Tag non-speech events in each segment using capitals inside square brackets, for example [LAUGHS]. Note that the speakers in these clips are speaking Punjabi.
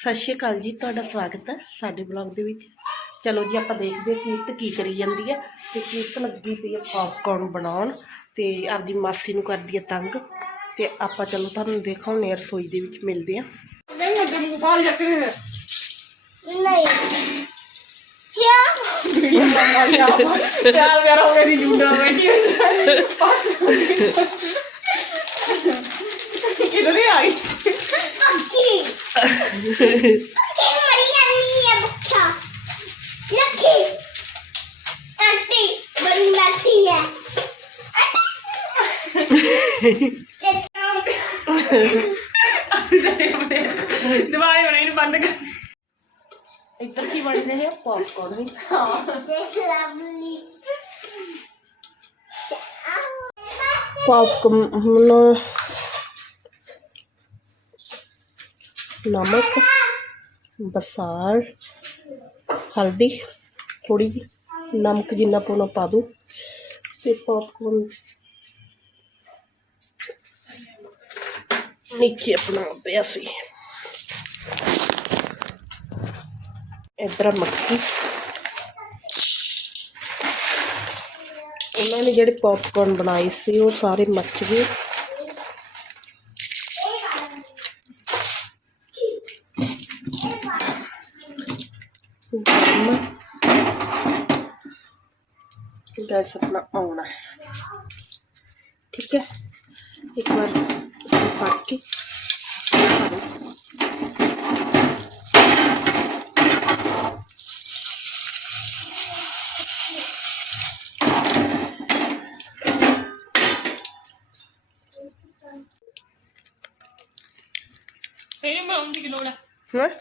ਸਤਿ ਸ਼੍ਰੀ ਅਕਾਲ ਜੀ ਤੁਹਾਡਾ ਸਵਾਗਤ ਹੈ ਸਾਡੇ ਬਲੌਗ ਦੇ ਵਿੱਚ। ਚਲੋ ਜੀ ਆਪਾਂ ਦੇਖਦੇ ਹਾਂ ਕੀਰਤ ਕੀ ਕਰੀ ਜਾਂਦੀ ਹੈ ਤੇ ਕੀਰਤ ਲੱਗੀ ਪਈ ਹੈ ਪੌਪਕੌਰਨ ਬਣਾਉਣ ਤੇ ਆਪਦੀ ਮਾਸੀ ਨੂੰ ਕਰਦੀ ਹੈ ਤੰਗ। ਤੇ ਆਪਾਂ ਚਲੋ ਤੁਹਾਨੂੰ ਦਿਖਾਉਂਦੇ ਹਾਂ ਰਸੋਈ ਦੇ ਵਿੱਚ ਮਿਲਦੇ ਹਾਂ। ਨਹੀਂ ਮੈਂ ਮੋਬਾਈਲ ਰੱਖ ਰਹੀ ਨਹੀਂ। ਕੀ ਆ ਚਾਰ ਵਾਰ ਹੋ ਗਈ ਬੈਠੀ ਹੈ। [LAUGHS] ਕਿਧਰੇ ਆ ਗਈ ਪੱਕੀ ਪੱਕੀ ਮਰੀ ਜਾਨੀ ਹੈ ਭੁੱਖਾ। ਲੱਖੀ। ਅੰਤੀ ਬੜੀ ਲੱਤੀ ਹੈ ਦਵਾਈ ਹੋਣੀ ਨੂੰ ਬੰਦ ਕਰ। ਇੱਧਰ ਕੀ ਬਣਦੇ ਨੇ ਪੌਪਕੌਰਨ ਵੀ। ਹਾਂ। ਦੇਖ ਲਵਲੀ ਪੌਪਕੌਰਨ ਨਮਕ, ਬਸਾਰ, ਹਲਦੀ ਥੋੜੀ ਜਿਹੀ, ਨਮਕ ਜਿੰਨਾ ਪਾਉਣਾ ਪਾ ਦੋ ਅਤੇ ਪੌਪਕੌਰਨ ਨੀਚੇ ਆਪਣਾ ਪਿਆ ਸੀ। ਇਧਰ ਮੱਖੀ। ਉਹਨਾਂ ਨੇ ਜਿਹੜੇ ਪੌਪਕੌਰਨ ਬਣਾਏ ਸੀ ਉਹ ਸਾਰੇ ਮੱਚ ਗਏ। गैस अपना आना है ठीक है एक बार फाट के Hey, mom, take a load. What?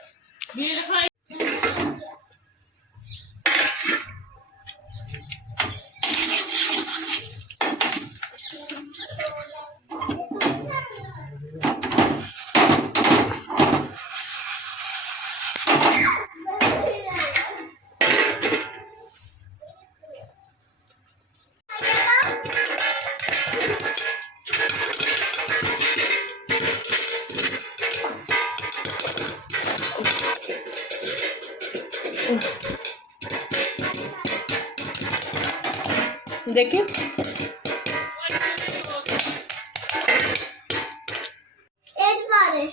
देखिए एक बार है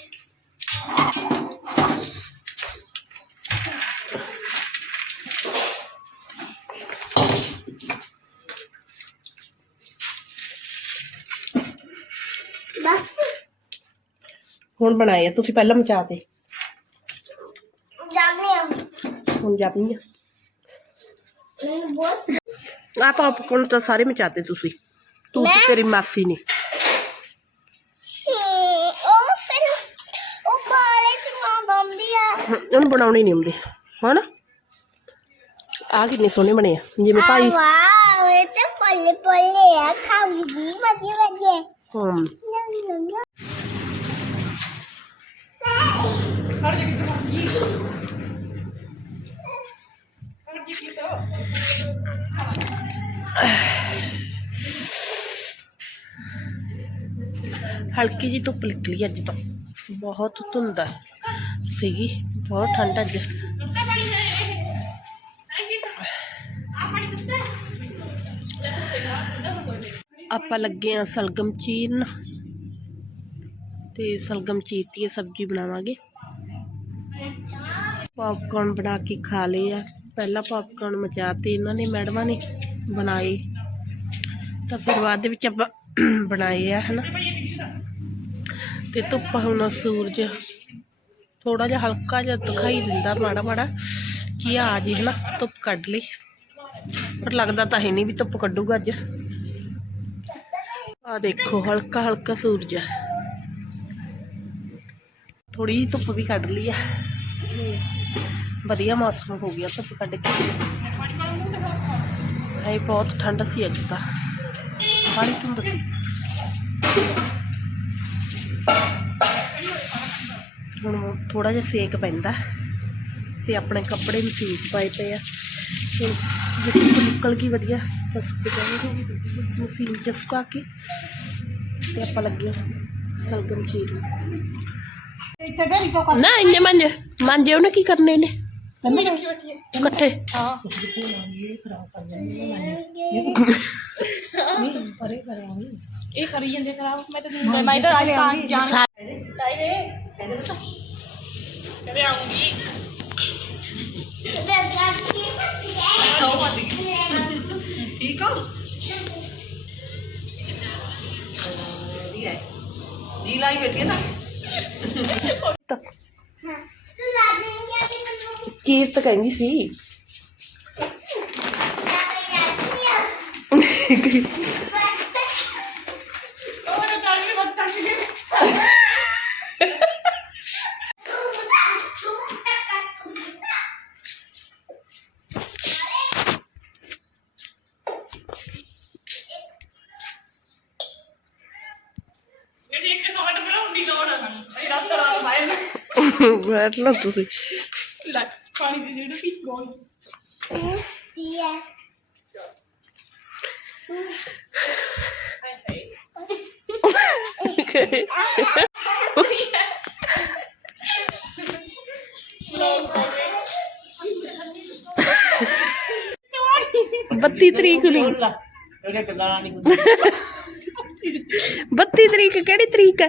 बस ਹੁਣ ਬਣਾਏ ਆ ਤੁਸੀਂ ਪਹਿਲਾਂ ਮਚਾ ਤੇ ਪੰਜਾਬੀ ਆ ਪਾਪਕੋਰਨ ਤਾਂ ਸਾਰੇ ਮਚਾਤੇ ਤੁਸੀਂ ਤੂੰ ਤੇ ਤੇਰੀ ਮਾਸੀ ਨੇ ਉਹਨੂੰ ਬਣਾਉਣੀ ਨਹੀਂ ਆਉਂਦੀ ਹਨਾ ਆ ਕਿੰਨੇ ਸੋਹਣੇ ਬਣੇ ਆ ਜਿਵੇਂ ਭਾਈ ਵਾਓ ਇਹ ਤਾਂ ਪੱਲੇ ਪੱਲੇ ਆ ਖਾਉਂਗੀ ਵਧੀਆ ਵਧੀਆ ਹਮ ਹਲਕੀ ਜੀ ਧੁੱਪ ਨਿਕਲੀ ਅੱਜ ਤਾਂ। ਬਹੁਤ ਧੁੰਦ ਹੈ ਸੀਗੀ, ਬਹੁਤ ਠੰਡ ਅੱਜ। ਆਪਾਂ ਲੱਗੇ ਆ ਸਲਗਮ ਚੀਰਨ। ਤੇ ਸਲਗਮ ਚੀਰਤੀ ਹੈ ਸਬਜ਼ੀ ਬਣਾਵਾਂਗੇ। ਪੌਪਕੌਰਨ ਬਣਾ ਕੇ ਖਾ ਲਏ ਆ। ਪਹਿਲਾਂ ਪੌਪਕੌਰਨ ਮਚਾਤੇ ਇਹਨਾਂ ਨੇ, ਮੈਡਮਾਂ ਨੇ ਬਣਾਏ। ਤਾਂ ਫਿਰ ਬਾਅਦ ਦੇ ਵਿੱਚ ਆਪਾਂ ਬਣਾਏ ਆ, ਹਨਾ। ਤੇ ਧੁੱਪ ਹੁਣ ਸੂਰਜ ਥੋੜਾ ਜਿਹਾ ਹਲਕਾ ਜਿਹਾ ਦਿਖਾਈ ਦਿੰਦਾ ਮਾੜਾ ਮਾੜਾ ਕੀ ਆ ਜੀ ਹਨਾ ਧੁੱਪ ਕੱਢ ਲਈ ਪਰ ਲੱਗਦਾ ਤਾਂ ਹੈ ਨਹੀਂ ਵੀ ਧੁੱਪ ਕੱਢੂਗਾ ਅੱਜ ਆ ਦੇਖੋ ਹਲਕਾ ਹਲਕਾ ਸੂਰਜ ਥੋੜੀ ਜਿਹੀ ਧੁੱਪ ਵੀ ਕੱਢ ਲਈ ਆ ਤੇ ਵਧੀਆ ਮੌਸਮ ਹੋ ਗਿਆ ਧੁੱਪ ਕੱਢ ਕੇ ਹੈ ਬਹੁਤ ਠੰਡ ਸੀ ਅੱਜ ਤਾਂ ਸਾਰੀ ਧੁੰਦ ਸੀ ਹੁਣ ਥੋੜਾ ਜਿਹਾ ਸੇਕ ਪੈਂਦਾ ਤੇ ਆਪਣੇ ਕੱਪੜੇ ਮਸ਼ੀਨ 'ਚ ਪਾਏ ਪਏ ਆ। ਧੁੱਪ ਨਿਕਲ ਗਈ ਵਧੀਆ ਤਾਂ ਸੁੱਕ ਜਾਣਗੇ ਮਸ਼ੀਨ 'ਚ ਸੁਕਾ ਕੇ ਤੇ ਆਪਾਂ ਲੱਗੇ ਸਲਗਮ ਕਰ ਨਾ। ਇੰਨੇ ਮਾਂਜੇ ਮਾਂਜੇ ਉਹਨੇ ਕੀ ਕਰਨੇ ਨੇ? ਇਕੱਠੇ। ਹਾਂ। ਇਹ ਕਰੀ ਜਾਂਦੇ ਖਰਾਬ। ਮੈਂ ਤਾਂ ਮੈਂ ਇਧਰ ਆਈ ਕਾਂ ਜਾਣ ਚਾਹੀਦੇ ਕਦੇ ਆਉਂਗੀ? ਠੀਕ ਹੋ? ਵਧੀਆ ਹੈ ਜੀ ਲਾਈ ਬੈਠੀ ਹੈ ਤਾਂ ਕੀਰਤ ਕਹਿੰਦੀ ਸੀ। ਬੈਠ ਲਓ ਤੁਸੀਂ। ਲੈ ਪਾਣੀ ਦੀ ਜਿਹੜੀ ਪੀ ਗੋਲ। ਬੱਤੀ ਤਰੀਕ ਨੂੰ। ਉਹਨੇ ਕਿਦਾਂ ਨਹੀਂ 32 ਤਰੀਕ ਕਿਹੜੀ ਤਰੀਕ ਹੈ?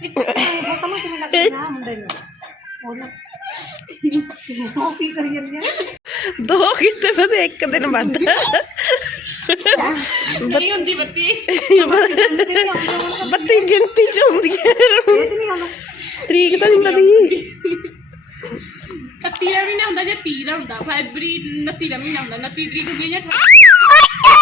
ਨੇ ਤੇ ਦਾ ਕਿਵੇਂ ਲੱਗਦੀ ਨਾ ਮੁੰਡੇ ਨੂੰ ਉਹ ਕੀ ਕਰੀ ਜਾਂਦੀ ਕਿਤੇ ਬਾਅਦ ਇੱਕ ਦਿਨ ਵੱਧ। ਨਹੀਂ ਹੁੰਦੀ ਬੱਤੀ। ਬੱਤੀ ਗਿਣਤੀ ਚ ਹੁੰਦੀ ਹੈ। ਇਹ ਤੇ ਨਹੀਂ ਆਉਂਦਾ ਤਰੀਕ ਤਾਂ ਨਹੀਂ ਪਤੀ ਕੱਤੀ ਦਾ ਮਹੀਨਾ ਹੁੰਦਾ ਜੇ 30 ਦਾ ਹੁੰਦਾ ਫੈਬਰੀ 29 ਦਾ ਮਹੀਨਾ ਹੁੰਦਾ 29 ਤਰੀਕ ਹੁੰਦੀ ਹੈ ਜਾਂ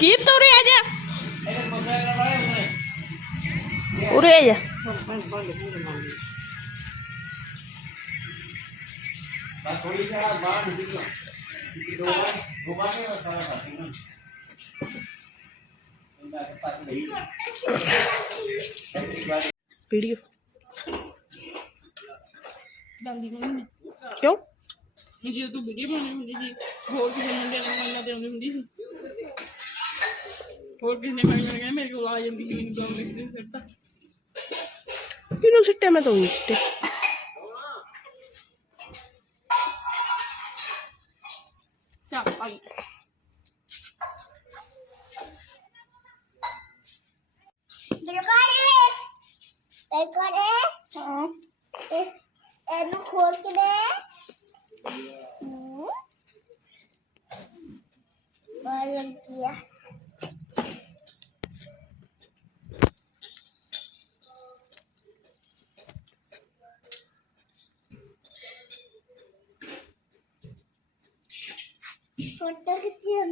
जीप तो आजा उरे आजा वीडियो क्यों Video tu video bana mı dedi? Korku senin de yanına da yanım dedi. Korku ne kadar gelme yol ayım bir gün dönmek için sırtta. Gün o sırtta mı dönmüştü? Tamam, hayır. Bekare. Bekare. Hı. Benim korku ne? Bayang dia. Foto kecil.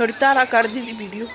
थोड़ी तारा कर दी थी वीडियो